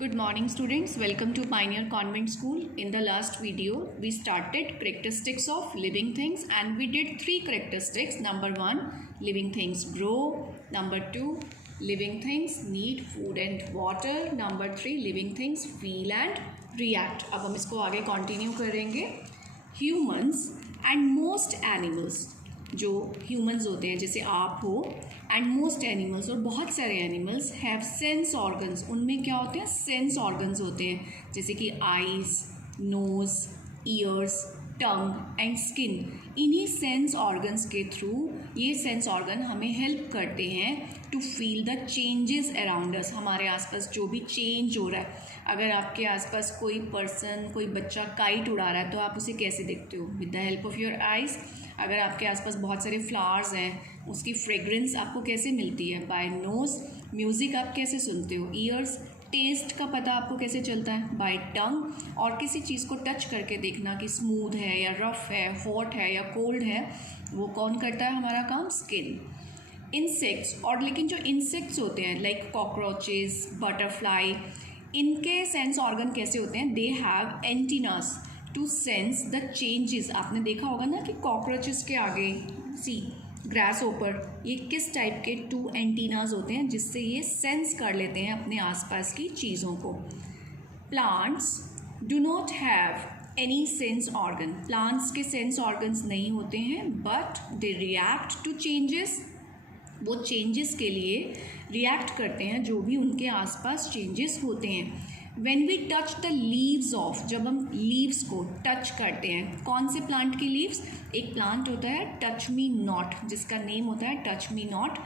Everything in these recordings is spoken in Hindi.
Good morning students, welcome to Pioneer Convent School. In the last video, we started characteristics of living things and we did 3 characteristics. Number 1, living things grow. Number 2, living things need food and water. Number 3, living things feel and react. अब हम इसको आगे continue करेंगे. Humans and most animals, जो ह्यूमंस होते हैं जैसे आप हो एंड मोस्ट एनिमल्स और बहुत सारे एनिमल्स हैव सेंस ऑर्गन्स. उनमें क्या होते हैं? सेंस ऑर्गन्स होते हैं जैसे कि eyes, nose, ears, tongue and skin. इन्हीं सेंस ऑर्गन्स के थ्रू ये सेंस ऑर्गन हमें हेल्प करते हैं to feel the changes around us. हमारे आसपास जो भी चेंज हो रहा है, अगर आपके आसपास कोई पर्सन, कोई बच्चा काइट उड़ा रहा है तो आप उसे कैसे देखते हो? With the help of your eyes. अगर आपके आसपास बहुत सारे फ्लावर्स हैं, उसकी फ्रेगरेंस आपको कैसे मिलती है? Bye nose. म्यूज़िक आप कैसे सुनते हो? ईयर्स. टेस्ट का पता आपको कैसे चलता है? बाय टंग. और किसी चीज़ को टच करके देखना कि स्मूथ है या रफ़ है, हॉट है या कोल्ड है, वो कौन करता है हमारा काम? स्किन. इंसेक्ट्स. और लेकिन जो इंसेक्ट्स होते हैं लाइक कॉकरोचेस, बटरफ्लाई, इनके सेंस ऑर्गन कैसे होते हैं? They have antennas to sense the changes. आपने देखा होगा ना कि कॉकरोचेस के आगे ग्रास ओपर ये किस टाइप के 2 एंटीनास होते हैं जिससे ये सेंस कर लेते हैं अपने आसपास की चीज़ों को. Plants do not have any sense organ. Plants के सेंस ऑर्गन्स नहीं होते हैं but they react to changes. वो चेंजेस के लिए रिएक्ट करते हैं जो भी उनके आसपास चेंजेस होते हैं. When we touch the leaves of, जब हम लीव्स को टच करते हैं, कौन से प्लांट की लीव्स? एक प्लांट होता है टच मी नॉट, जिसका नेम होता है touch me not.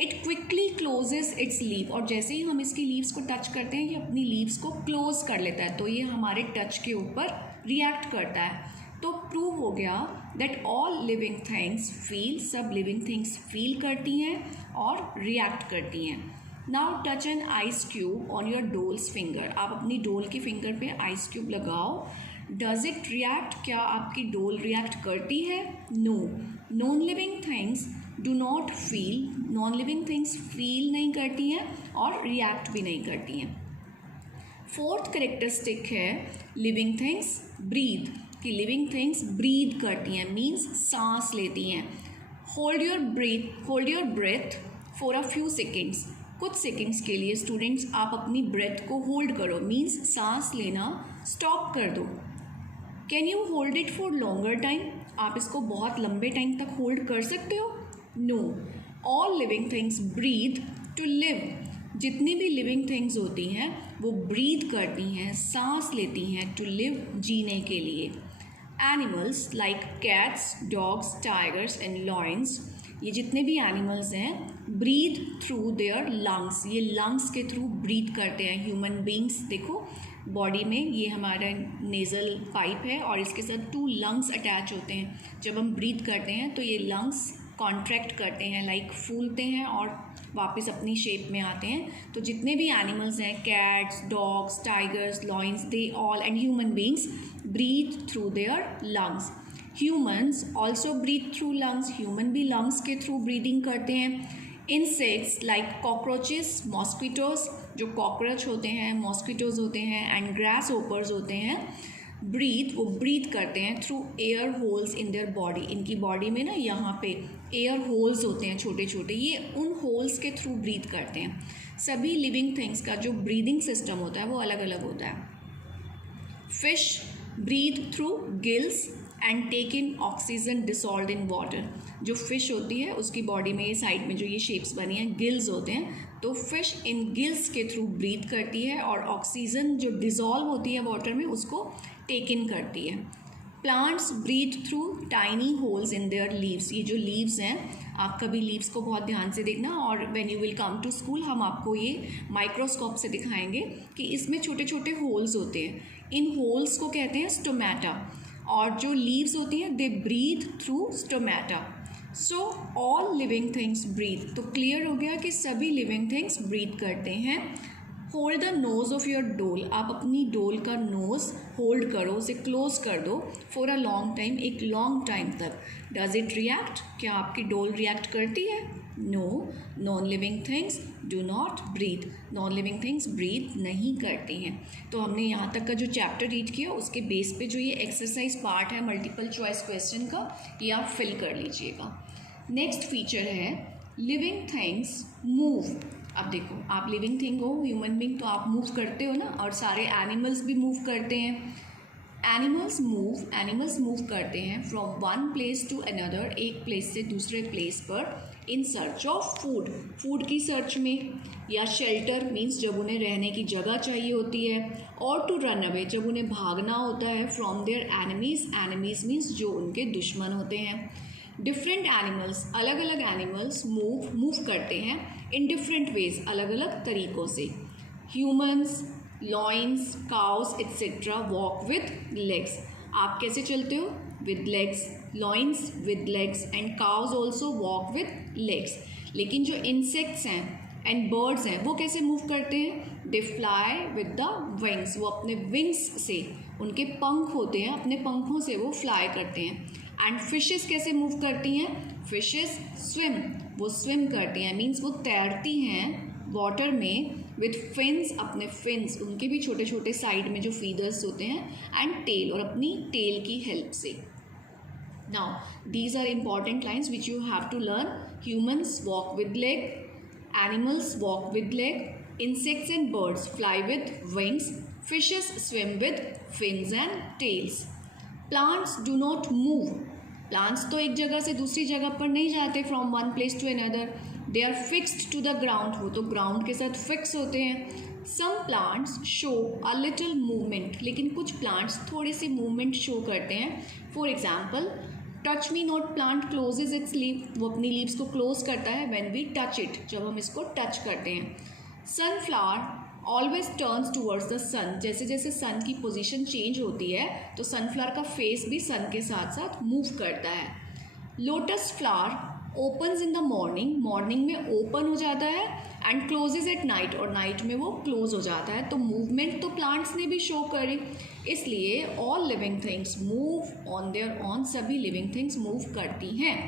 It quickly closes its leave. और जैसे ही हम इसकी लीव्स को टच करते हैं ये अपनी लीव्स को क्लोज कर लेता है, तो ये हमारे टच के ऊपर रिएक्ट करता है. तो प्रूव हो गया that all living things feel. सब लिविंग थिंग्स फील करती हैं और रिएक्ट करती हैं. Now touch an ice cube on your doll's finger. आप अपनी डोल के फिंगर पे आइस क्यूब लगाओ. Does it react? क्या आपकी डोल रिएक्ट करती है? No. Non living things do not feel. Non living things feel नहीं करती हैं और रिएक्ट भी नहीं करती हैं. 4th करेक्टरिस्टिक है लिविंग थिंग्स ब्रीथ. कि लिविंग थिंग्स ब्रीथ करती हैं, मीन्स सांस लेती हैं. Hold your breath for a few seconds. कुछ सेकेंड्स के लिए स्टूडेंट्स आप अपनी ब्रेथ को होल्ड करो, मीन्स सांस लेना स्टॉप कर दो. Can you hold it for longer time? आप इसको बहुत लंबे टाइम तक होल्ड कर सकते हो? No. All living things breathe to live. जितनी भी लिविंग थिंग्स होती हैं वो ब्रीथ करती हैं, सांस लेती हैं टू लिव, जीने के लिए. Animals like cats, dogs, tigers and lions, ये जितने भी एनिमल्स हैं ब्रीथ थ्रू देयर लंग्स. ये लंग्स के थ्रू ब्रीथ करते हैं. ह्यूमन बींग्स देखो बॉडी में ये हमारा नेज़ल पाइप है और इसके साथ 2 लंग्स अटैच होते हैं. जब हम ब्रीथ करते हैं तो ये लंग्स कॉन्ट्रैक्ट करते हैं, लाइक फूलते हैं और वापस अपनी शेप में आते हैं. तो जितने भी एनिमल्स हैं, cats, dogs, tigers, lions, they all and human beings breathe through their lungs. Humans also breathe through lungs. Human भी लंग्स के थ्रू ब्रीदिंग करते हैं. इंसेक्ट्स लाइक कॉकरोचेस, मॉस्किटोज, जो कॉकरोच होते हैं, मॉस्किटोज होते हैं एंड ग्रास ओपर्स होते हैं, वो ब्रीथ करते हैं through air holes in their body. इनकी बॉडी में ना यहाँ पे एयर होल्स होते हैं छोटे छोटे, ये उन होल्स के थ्रू ब्रीथ करते हैं. सभी लिविंग थिंग्स का जो ब्रीदिंग सिस्टम होता है वो अलग अलग होता है. Fish breathe through gills and take in oxygen dissolve in water. जो फिश होती है उसकी बॉडी में ये साइड में जो ये शेप्स बनी हैं गिल्स होते हैं, तो फिश इन गिल्स के थ्रू ब्रीथ करती है और ऑक्सीजन जो डिसॉल्व होती है वाटर में उसको टेक इन करती है. Plants breathe through tiny holes in their leaves. ये जो लीव्स हैं, आप कभी लीव्स को बहुत ध्यान से देखना और when you will come to school हम आपको ये माइक्रोस्कोप से दिखाएंगे कि इसमें छोटे छोटे होल्स होते हैं. इन होल्स को कहते हैं स्टोमेटा. और जो लीव्स होती हैं they breathe through stomata. So all living things breathe. तो क्लियर हो गया कि सभी लिविंग थिंग्स ब्रीथ करते हैं. Hold the nose of your doll. आप अपनी डोल का नोज़ होल्ड करो, उसे क्लोज कर दो फॉर अ लॉन्ग टाइम, एक लॉन्ग टाइम तक. Does it react? क्या आपकी डोल रिएक्ट करती है? No, non living things do not breathe, non living things breathe नहीं करती हैं। तो हमने यहाँ तक का जो चैप्टर रीड किया उसके बेस पे जो ये एक्सरसाइज पार्ट है मल्टीपल चॉइस क्वेश्चन का, ये आप फिल कर लीजिएगा। नेक्स्ट फीचर है लिविंग थिंग्स मूव। अब देखो, आप लिविंग थिंग हो, ह्यूमन बीइंग, तो आप मूव करते हो ना, और सारे एनिमल्स भी मूव करते हैं। एनिमल्स मूव करते हैं from one place to another, एक प्लेस से दूसरे प्लेस पर, इन सर्च ऑफ फूड की सर्च में, या शेल्टर मीन्स जब उन्हें रहने की जगह चाहिए होती है, और टू रन अवे जब उन्हें भागना होता है, फ्रॉम देयर एनिमीज मीन्स जो उनके दुश्मन होते हैं। डिफरेंट एनिमल्स, अलग अलग एनिमल्स मूव करते हैं इन डिफरेंट वेज, अलग अलग तरीक़ों से। Humans, lions, cows etcetera walk with legs. आप कैसे चलते हो? With legs, lions with legs and cows also walk with legs. लेकिन जो इंसेक्ट्स हैं एंड बर्ड्स हैं वो कैसे मूव करते हैं? They fly with the wings, वो अपने विंग्स से, उनके पंख होते हैं, अपने पंखों से वो फ्लाई करते हैं। एंड फिशेस कैसे मूव करती हैं? फिशेस स्विम, वो स्विम करती हैं, मीन्स वो तैरती हैं वाटर में विथ फिन्स, अपने फिन्स, उनके भी छोटे छोटे साइड में जो फीदर्स होते हैं, एंड टेल, और अपनी टेल की हेल्प से। Now these are important lines which you have to learn. Humans walk with leg, animals walk with leg, insects and birds fly with wings, fishes swim with fins and tails. Plants do not move. Plants तो एक जगह से दूसरी जगह पर नहीं जाते from one place to another. They are fixed to the ground. वो तो ground के साथ fix होते हैं. Some plants show a little movement. लेकिन कुछ plants थोड़ी सी movement show करते हैं. For example, touch me not plant closes its leaf. वो अपनी leaves को close करता है when we touch it. जब हम इसको touch करते हैं. Sunflower always turns towards the sun. जैसे जैसे सन की पोजीशन चेंज होती है तो सनफ्लावर का फेस भी सन के साथ साथ मूव करता है. Lotus flower opens in the morning, morning में ओपन हो जाता है, एंड क्लोजेज एट नाइट, और नाइट में वो क्लोज हो जाता है. तो मूवमेंट तो प्लांट्स ने भी शो करी, इसलिए all living things move on their own, सभी लिविंग थिंग्स मूव करती हैं.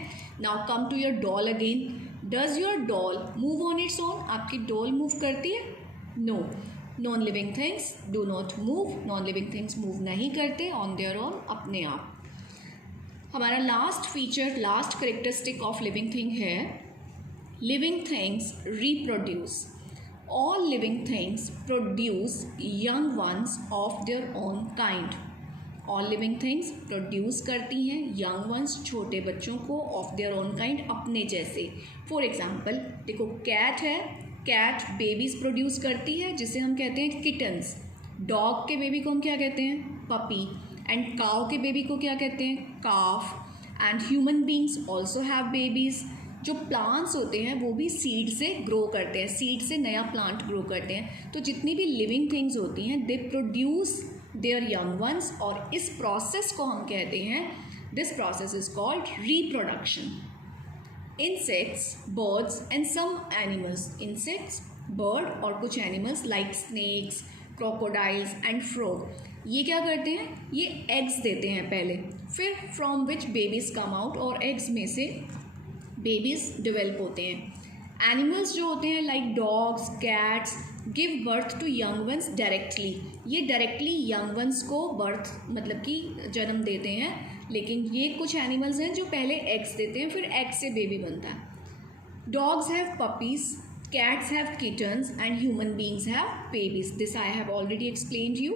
Now come to your doll again. Does your doll move on its own? आपकी डॉल मूव करती है? No. Non living things do not move, non living things move नहीं करते ऑन देयर ओन, अपने आप. हमारा last feature, last characteristic of living thing है living things reproduce. All living things produce young ones of their own kind. All living things produce करती हैं यंग वंस, छोटे बच्चों को, ऑफ देयर ओन काइंड, अपने जैसे. फॉर एग्जाम्पल देखो, कैट है, कैट बेबीज़ प्रोड्यूस करती है जिसे हम कहते हैं किटन्स. डॉग के बेबी को हम क्या कहते हैं? पपी. एंड काउ के बेबी को क्या कहते हैं? Calf. And human beings also have babies. जो प्लांट्स होते हैं वो भी सीड से ग्रो करते हैं, सीड से नया प्लांट ग्रो करते हैं. तो जितनी भी लिविंग थिंग्स होती हैं they produce their young ones, और इस प्रोसेस को हम कहते हैं, this process is called reproduction. Insects, birds and some animals. Insects, bird और कुछ animals like snakes, crocodiles and frog, ये क्या करते हैं? ये एग्स देते हैं पहले, फिर from which babies come out, और एग्स में से बेबीज़ डेवलप होते हैं. एनिमल्स जो होते हैं like dogs, cats, give birth to young ones directly. ये डायरेक्टली यंग वंस को बर्थ मतलब कि जन्म देते हैं. लेकिन ये कुछ एनिमल्स हैं जो पहले एग्स देते हैं, फिर एग से बेबी बनता है. Dogs have puppies, cats have kittens and human beings have babies. This I have already explained you.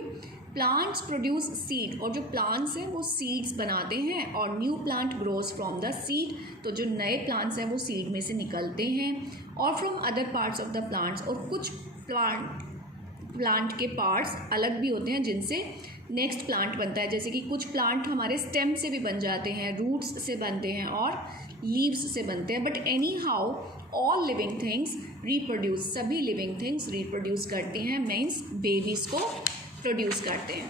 Plants produce seed, और जो plants हैं वो seeds बनाते हैं, और new plant grows from the seed. तो जो नए plants हैं वो seed में से निकलते हैं, और from other parts of the plants, और कुछ plant के parts अलग भी होते हैं जिनसे नेक्स्ट प्लांट बनता है. जैसे कि कुछ प्लांट हमारे स्टेम से भी बन जाते हैं, रूट्स से बनते हैं और लीव्स से बनते हैं. But any how all living things reproduce, सभी लिविंग थिंग्स रिप्रोड्यूस करती हैं, मीन्स बेबीज़ को प्रोड्यूस करते हैं.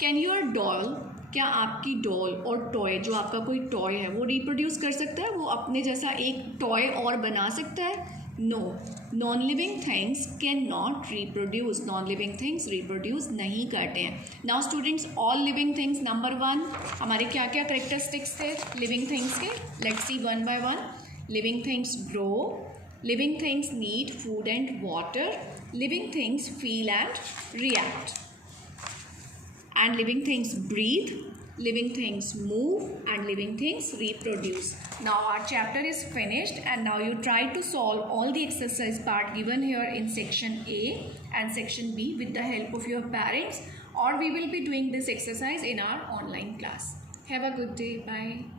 कैन योर डॉल, क्या आपकी डॉल और टॉय, जो आपका कोई टॉय है वो रिप्रोड्यूस कर सकता है? वो अपने जैसा एक टॉय और बना सकता है? No. Non living things can not reproduce, non living things reproduce नहीं करते हैं. Now students, all living things, number 1 हमारे क्या क्या करेक्टरिस्टिक्स थे लिविंग थिंग्स के? Let's see one by one. living things grow, living things need food and water, living things feel and react, and living things breathe, living things move, and living things reproduce. Now our chapter is finished, and now you try to solve all the exercise part given here in section A and section B with the help of your parents, or we will be doing this exercise in our online class. Have a good day. Bye.